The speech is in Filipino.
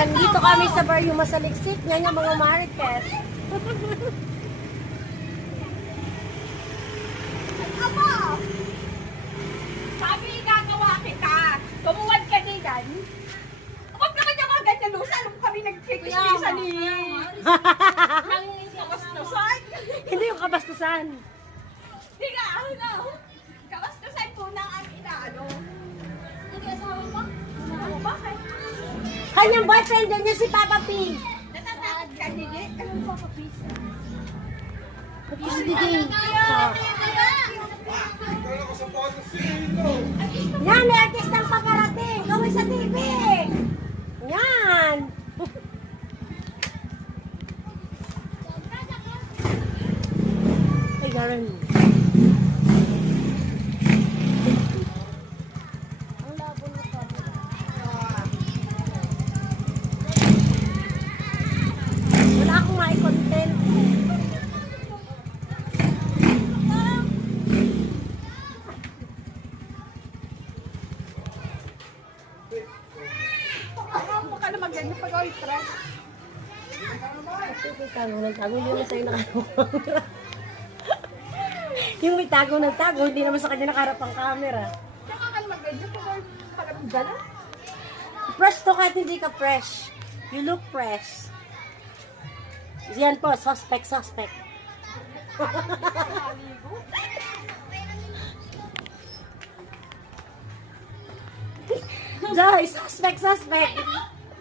nandito kami sa bar yung masaliksik nga nga mga marites. Aba! Sabi gagawa kita. Tumuwad ka din yan. Huwag naman yung mga ganyan, Luz. Alam kami nagkikismisa ni... Nang kabastusan. Hindi yung kabastusan. Hindi Kanyang boyfriend yun niya si Papa P. Natatakot ka, hindi? Anong papapis? Hindi. Yan, may artistang paparating. Gawin sa TV. Yan. Ay, Garen. Ang Ano maganda pag oil press? Tago nagtago, hindi naman sa'yo nakaharap Yung may tago nagtago, hindi naman sa kanya nakaharap ang camera. Saka ka maganda pag oil gano'n? Fresh to kahit hindi ka fresh. You look fresh. Yan po, suspect, suspect. Joy, suspect, suspect.